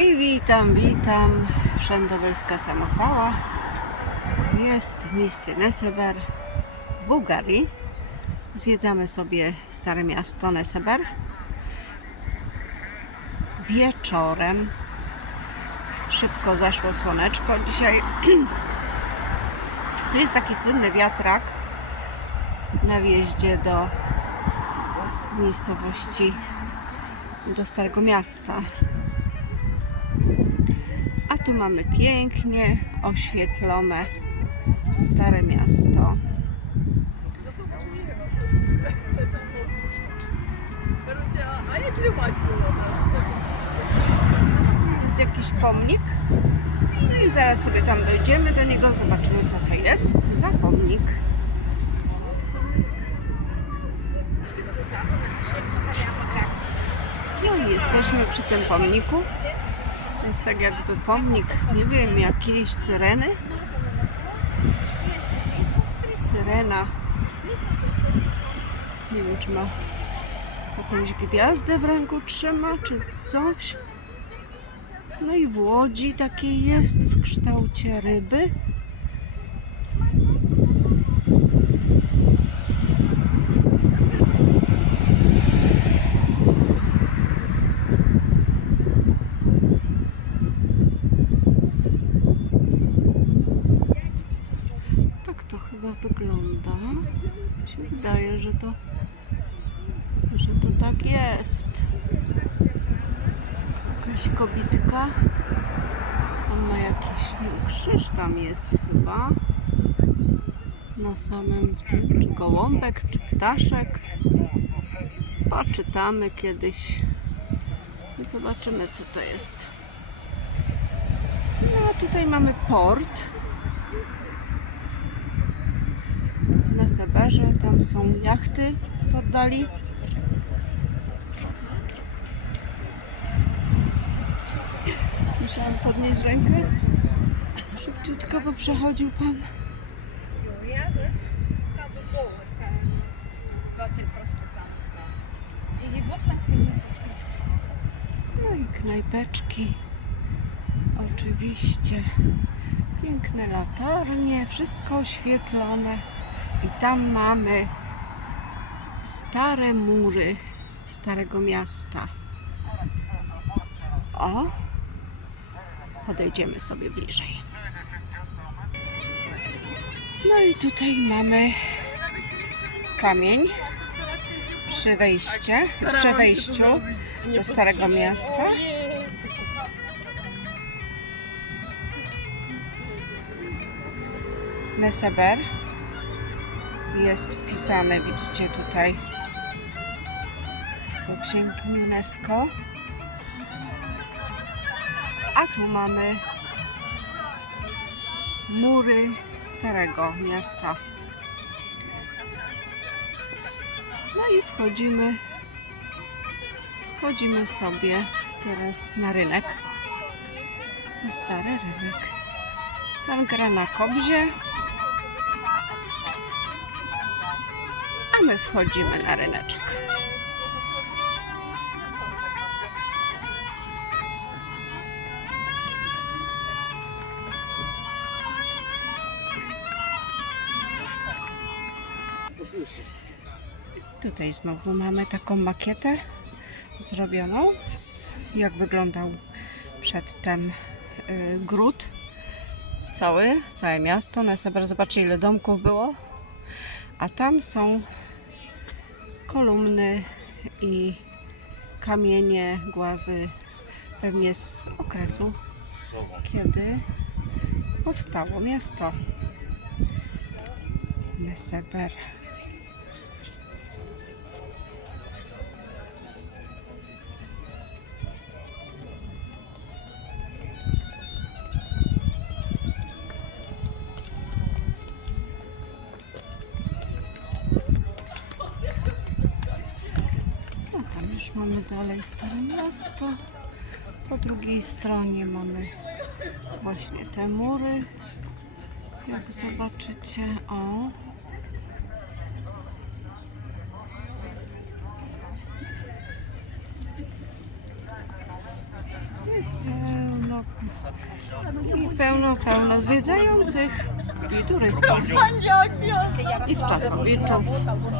I witam, witam. Wszędobylska samochwała. Jest w mieście Neseber w Bułgarii. Zwiedzamy sobie stare miasto Neseber. Wieczorem szybko zaszło słoneczko. Dzisiaj tu jest taki słynny wiatrak na wjeździe do miejscowości, do Starego Miasta tu mamy pięknie oświetlone stare miasto. Jest jakiś pomnik. No i zaraz sobie tam dojdziemy do niego, zobaczymy co to jest za pomnik. No I jesteśmy przy tym pomniku. Jest tak jakby pomnik, nie wiem, jakiejś syreny. Syrena. Nie wiem, czy ma jakąś gwiazdę w ręku trzyma, czy coś. No i w łodzi takiej jest w kształcie ryby. Tak to chyba wygląda. Mi się wydaje, że to, że to tak jest. Jakaś kobitka. On ma jakiś wiem, krzyż tam jest chyba. Na samym tym, czy gołąbek, czy ptaszek. Poczytamy kiedyś. i Zobaczymy co to jest. No a tutaj mamy port. Na Seberze, tam są jachty w oddali. Musiałam podnieść rękę. Szybciutko, bo przechodził pan. No i knajpeczki. Oczywiście. Piękne latarnie, wszystko oświetlone. I tam mamy stare mury Starego Miasta. O! Podejdziemy sobie bliżej. No i tutaj mamy kamień przy wejście, przy wejściu do Starego Miasta. Neseber jest wpisane, widzicie tutaj do księgi UNESCO. A tu mamy mury Starego Miasta. No i wchodzimy, wchodzimy sobie teraz na rynek. Na stary rynek. Tam gra na kobzie. My wchodzimy na ryneczek. Tutaj znowu mamy taką makietę zrobioną, z, jak wyglądał przedtem y, gród cały, całe miasto. Na sobie zobaczcie ile domków było. A tam są kolumny i kamienie, głazy, pewnie z okresu, kiedy powstało miasto. Neseber. Dalej Stare Miasto. Po drugiej stronie mamy właśnie te mury. Jak zobaczycie, o. Wiem. pełno, pełno zwiedzających i turystów. I w Czasowiczu. I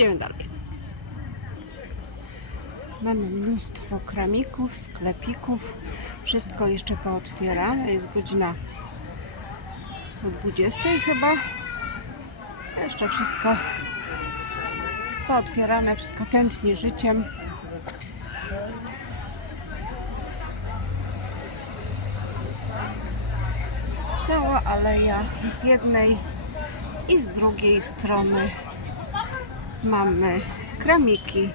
Idziemy dalej. Mamy mnóstwo kramików, sklepików. Wszystko jeszcze pootwierane. Jest godzina po 20 chyba. Jeszcze wszystko pootwierane, wszystko tętni życiem. Cała aleja z jednej i z drugiej strony mamy kramiki.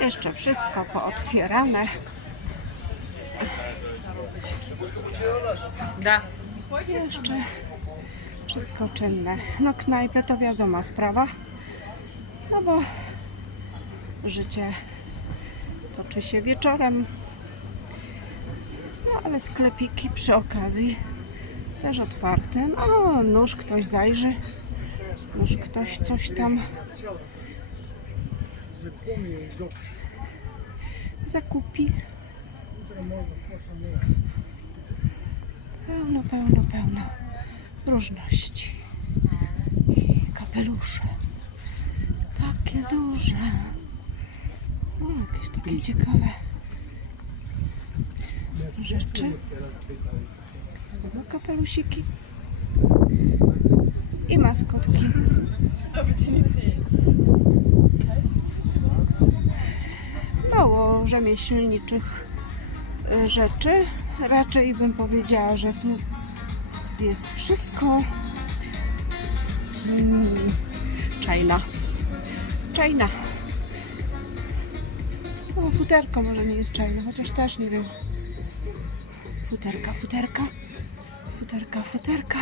Jeszcze wszystko pootwierane. Da. Jeszcze wszystko czynne. No knajpę to wiadoma sprawa. No bo życie toczy się wieczorem. No ale sklepiki przy okazji też otwarte. No nóż ktoś zajrzy. Nóż ktoś coś tam zakupi. Pełno, pełno, pełno różności. I kapelusze. Takie duże. O, jakieś takie ciekawe rzeczy. Znowu kapelusiki. I maskotki. Rzemieślniczych y, rzeczy. Raczej bym powiedziała, że tu jest wszystko mm, czajna. Czajna. O, może nie jest czajne, chociaż też nie wiem. Futerka, futerka. Futerka, futerka.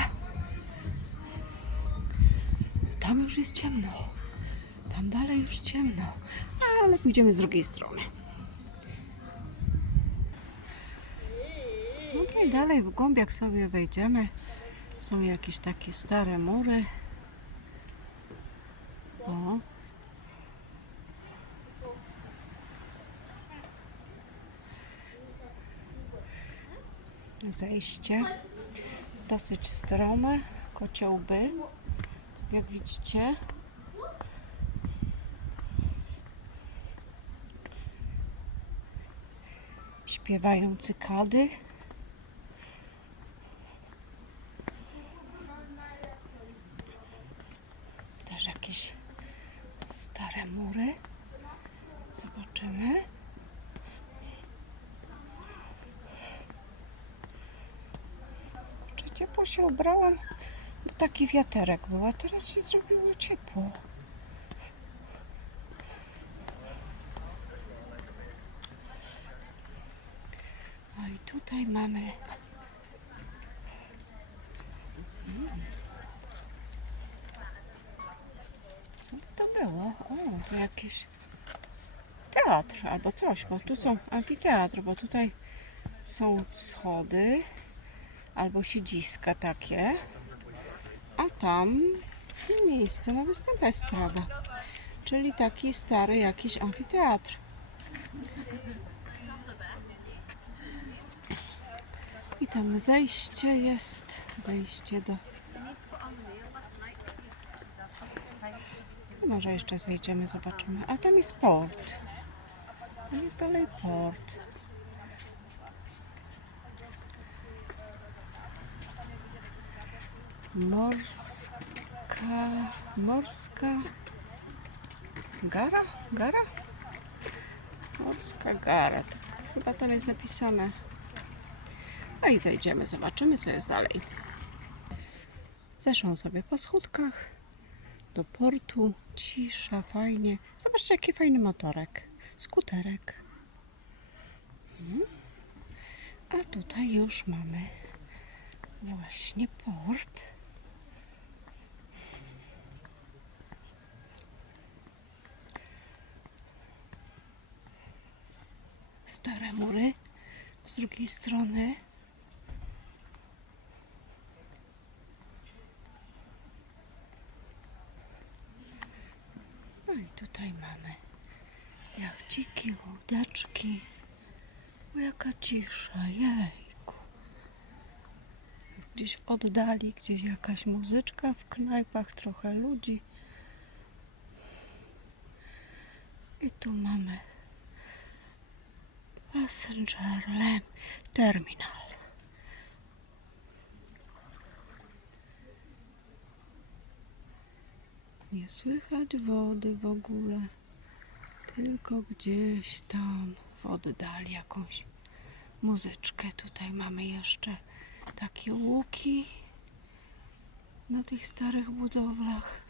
Tam już jest ciemno. Tam dalej już ciemno. Ale pójdziemy z drugiej strony. Tutaj dalej w głąb jak sobie wejdziemy, są jakieś takie stare mury. O. Zejście. Dosyć strome, kociołby. Jak widzicie. Śpiewają cykady. Też jakieś stare mury. Zobaczymy. Czy ciepło się ubrałam? Bo taki wiaterek był, a teraz się zrobiło ciepło. No i tutaj mamy Co to było? O, jakiś teatr albo coś, bo tu są amfiteatr, bo tutaj są schody albo siedziska takie, a tam miejsce na występ estrada, czyli taki stary jakiś amfiteatr. I tam zejście jest, wejście do Może jeszcze zejdziemy, zobaczymy. A tam jest port. Tam jest dalej port. Morska. Morska. Gara? Gara? Morska gara. Chyba tam jest napisane. A i zejdziemy, zobaczymy, co jest dalej. Zeszłam sobie po schódkach do portu. Cisza, fajnie. Zobaczcie, jaki fajny motorek. Skuterek. Mhm. A tutaj już mamy właśnie port. drugiej strony. No i tutaj mamy jachciki, łódeczki. O, jaka cisza, jejku. Gdzieś w oddali, gdzieś jakaś muzyczka w knajpach, trochę ludzi. I tu mamy Passenger Lem Terminal. Nie słychać wody w ogóle, tylko gdzieś tam w oddali jakąś muzyczkę. Tutaj mamy jeszcze takie łuki na tych starych budowlach.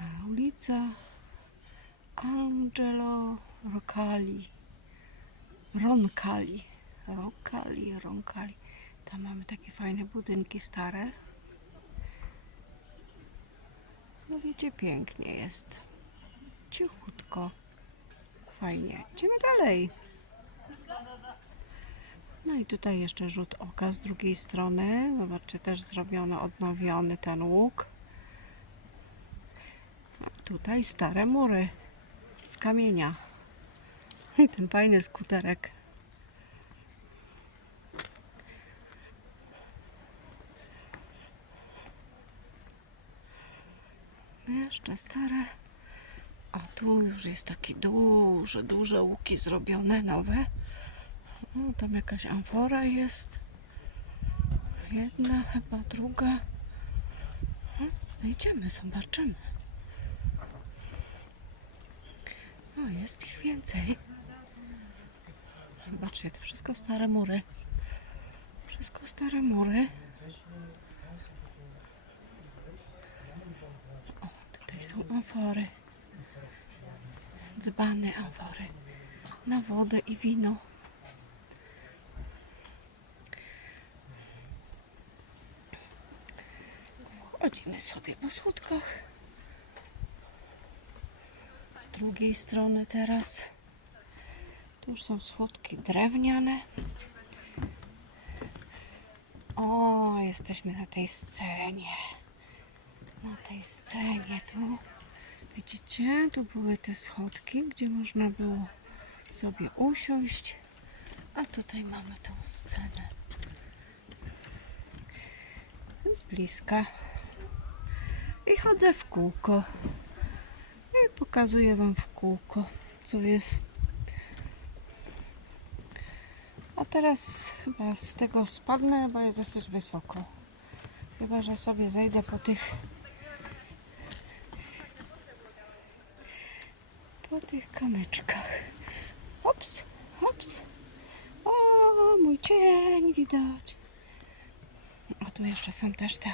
A ulica Angelo Roncalli. Roncalli. Roncalli, Roncalli. Tam mamy takie fajne budynki stare. No wiecie, pięknie jest. Cichutko. Fajnie. Idziemy dalej. No i tutaj jeszcze rzut oka z drugiej strony. Zobaczcie, też zrobiono, odnowiony ten łuk. Tutaj stare mury z kamienia. I ten fajny skuterek. Jeszcze stare. A tu już jest takie duże, duże łuki zrobione, nowe. O, tam jakaś amfora jest. Jedna, chyba druga. No idziemy, zobaczymy. O, jest ich więcej. Zobaczcie, to wszystko stare mury. Wszystko stare mury. O, tutaj są amfory. Dzbany amfory. Na wodę i wino. Chodzimy sobie po schodkach. Drugiej strony teraz. Tu już są schodki drewniane. O, jesteśmy na tej scenie. Na tej scenie tu. Widzicie, tu były te schodki, gdzie można było sobie usiąść. A tutaj mamy tą scenę. Z bliska. I chodzę w kółko. Pokazuję Wam w kółko, co jest. A teraz chyba z tego spadnę, bo jest dosyć wysoko. Chyba, że sobie zejdę po tych po tych kamyczkach. Hops, hops. O, mój cień widać. A tu jeszcze są też te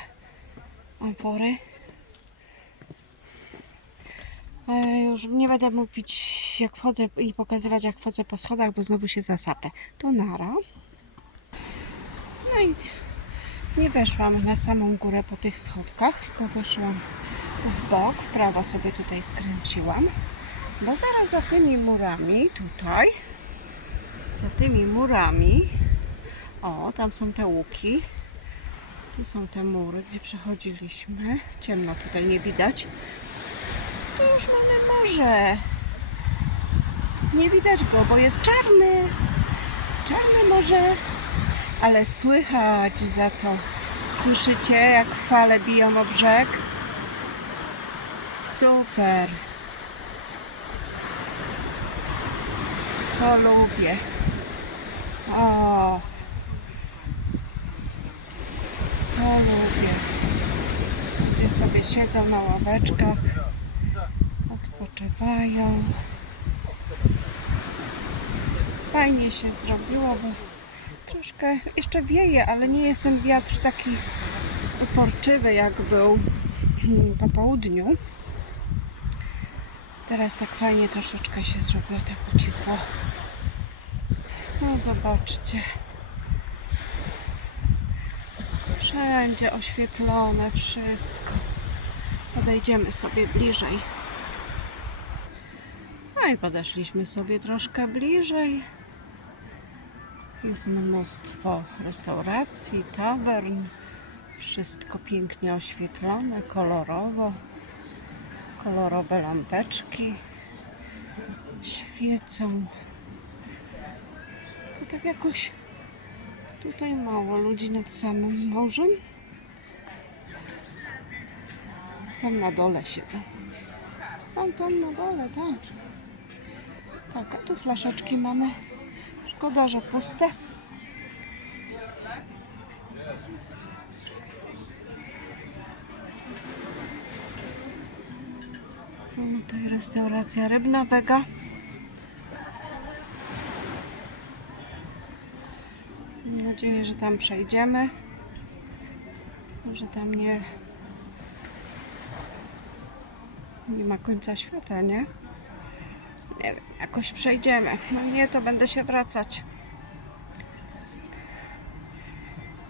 amfory. Już nie będę mówić jak wchodzę i pokazywać jak wchodzę po schodach, bo znowu się zasapę. To nara. No i nie weszłam na samą górę po tych schodkach, tylko weszłam w bok, w prawo sobie tutaj skręciłam. Bo zaraz za tymi murami, tutaj, za tymi murami, o, tam są te łuki. Tu są te mury, gdzie przechodziliśmy. Ciemno tutaj nie widać. Tu już mamy morze. Nie widać go, bo jest czarny. Czarne morze. Ale słychać za to. Słyszycie, jak fale biją o brzeg? Super. To lubię. O. To lubię. Ludzie sobie siedzą na ławeczkach, odpoczywają. Fajnie się zrobiło, bo troszkę jeszcze wieje, ale nie jest ten wiatr taki uporczywy, jak był po południu. Teraz tak fajnie troszeczkę się zrobiło, tak ucichło. No zobaczcie. Wszędzie oświetlone, wszystko. Podejdziemy sobie bliżej. I podeszliśmy sobie troszkę bliżej. Jest mnóstwo restauracji, tavern, Wszystko pięknie oświetlone, kolorowo. Kolorowe lampeczki świecą. To tak jakoś tutaj mało ludzi nad samym morzem. Tam na dole siedzą. Tam, tam na dole, tak. Tak, a tu flaszeczki mamy. Szkoda, że puste. No, Tutaj restauracja rybna Vega. Mam nadzieję, że tam przejdziemy. Może tam nie nie ma końca świata, nie? Nie wiem, jakoś przejdziemy. No nie, to będę się wracać.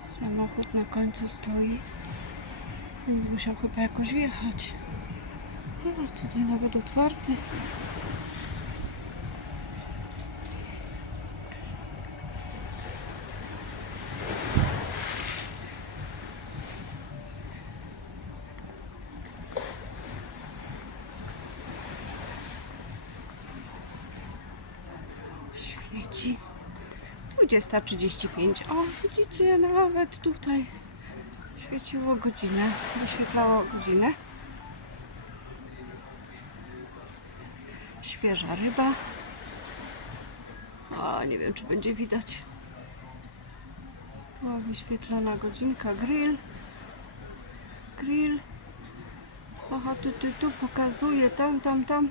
Samochód na końcu stoi, więc musiał chyba jakoś wjechać. O, tutaj nawet otwarty. 20.35. O, widzicie, nawet tutaj świeciło godzinę, wyświetlało godzinę. Świeża ryba. O, nie wiem, czy będzie widać. O, wyświetlona godzinka. Grill. Grill. Aha, tu, tu, tu pokazuje. Tam, tam, tam.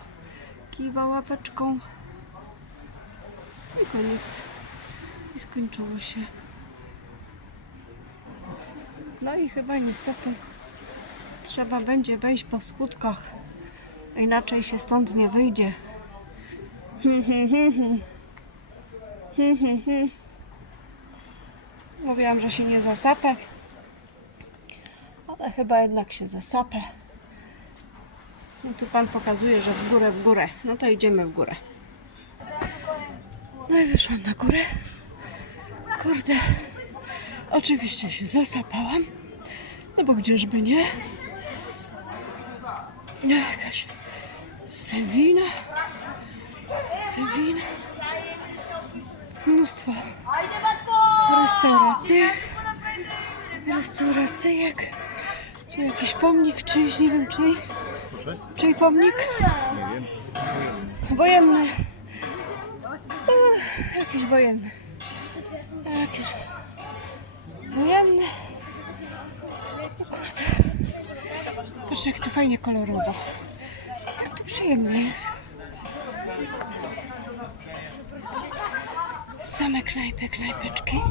Kiwa łapeczką. I koniec. I skończyło się. No i chyba niestety trzeba będzie wejść po skutkach. Inaczej się stąd nie wyjdzie. Mówiłam, że się nie zasapę. Ale chyba jednak się zasapę. No tu pan pokazuje, że w górę, w górę. No to idziemy w górę. No i wyszłam na górę. Kurde. Oczywiście się zasapałam. No bo gdzieżby nie. Jakaś sewina. Sewina. Mnóstwo restauracji. Restauracyjek. Tu jakiś pomnik czyjś, nie wiem czyj. Czyj pomnik? Wojenny. Ech, Jakiś wojenny. Jakiś wojenny. O kurde. Patrz jak to fajnie kolorowo. Jak tu przyjemnie jest. Same knajpy, knajpeczki.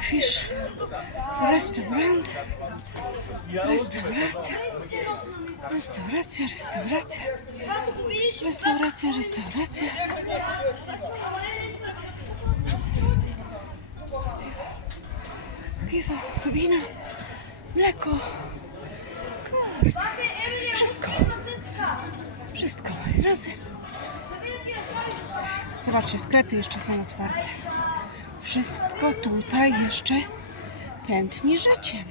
Fish. Restaurant. Restauracja. Restauracja, restauracja. Restauracja, restauracja. Piwo, wino, mleko. Wszystko. Wszystko, moi drodzy. Zobaczcie, sklepy jeszcze są otwarte. Wszystko tutaj jeszcze tętni życiem.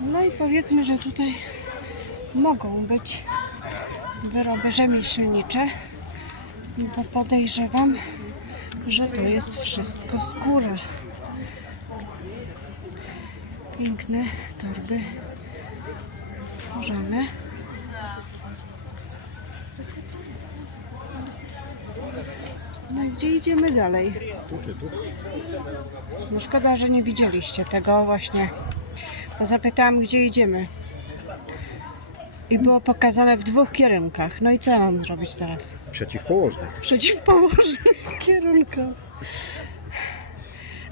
No i powiedzmy, że tutaj mogą być wyroby rzemieślnicze, bo podejrzewam, że to jest wszystko skóra. Piękne torby skórzane. No i gdzie idziemy dalej? No szkoda, że nie widzieliście tego właśnie. Bo zapytałam, gdzie idziemy. I było pokazane w dwóch kierunkach. No i co ja mam zrobić teraz? Przeciwpołożnych. Przeciwpołożnych kierunkach.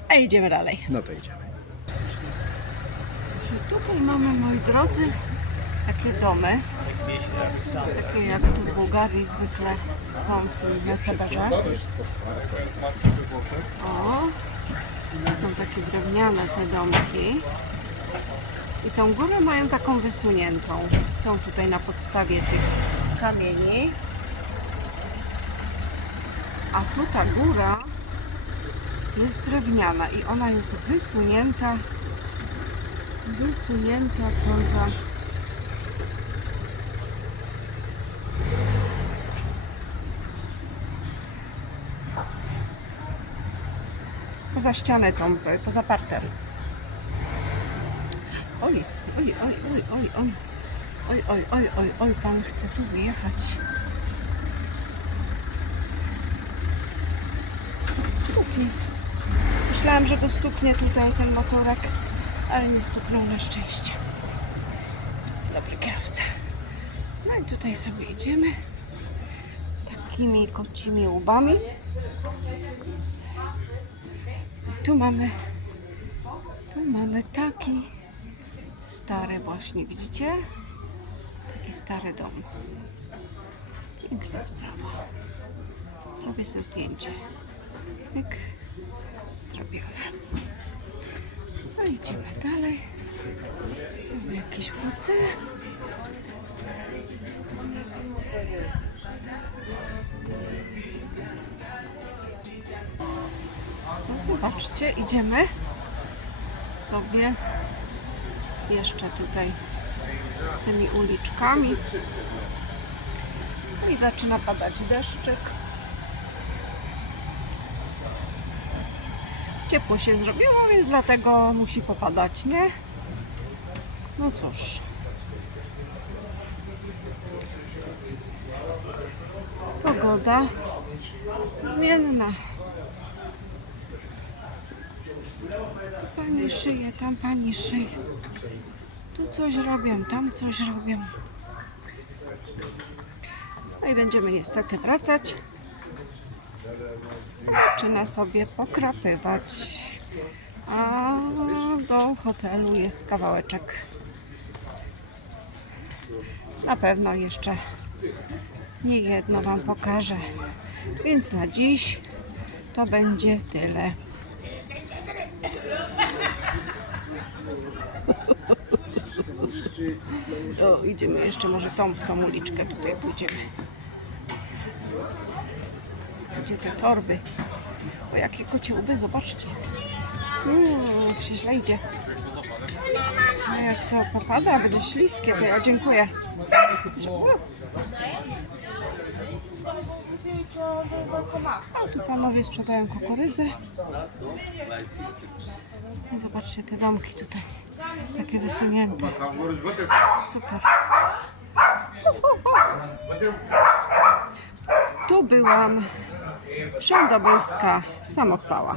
A idziemy dalej. No to idziemy. Tutaj mamy, moi drodzy, takie domy. Takie jak tu w Bułgarii zwykle są w tym Meseberze. O, to są takie drewniane te domki. I tą górę mają taką wysuniętą. Są tutaj na podstawie tych kamieni. A tu ta góra jest drewniana i ona jest wysunięta, wysunięta poza poza ścianę tą, poza parter. Oj, oj, oj, oj, oj, oj. Oj, oj, oj, oj, oj, pan chce tu wyjechać. Stuknie. Myślałam, że go stuknie tutaj ten motorek, ale nie stuknął na szczęście. Dobry kierowca. No i tutaj sobie idziemy takimi kocimi łbami. I tu mamy, tu mamy taki stary właśnie, widzicie? Taki stary dom. Piękna sprawa. Zrobię sobie zdjęcie. Jak zrobione. No idziemy dalej. Mamy jakieś wódce. No zobaczcie, idziemy sobie jeszcze tutaj tymi uliczkami. No i zaczyna padać deszczyk. Ciepło się zrobiło, więc dlatego musi popadać, nie? No cóż. Pogoda zmienna. Pani szyje, tam pani szyje. Tu coś robią, tam coś robią. No i będziemy niestety wracać. Zaczyna sobie pokrapywać. A do hotelu jest kawałeczek. Na pewno jeszcze nie jedno Wam pokażę. Więc na dziś to będzie tyle. O, idziemy jeszcze może tą, w tą uliczkę tutaj pójdziemy. Gdzie te torby? O, jakie kocie łby, zobaczcie. Mm, jak się źle idzie. No jak to popada, będzie śliskie, to ja dziękuję. O, tu panowie sprzedają kukurydzę. I zobaczcie te domki tutaj. Takie wysunięte. Super. Tu byłam. Wszędobylska samochwała.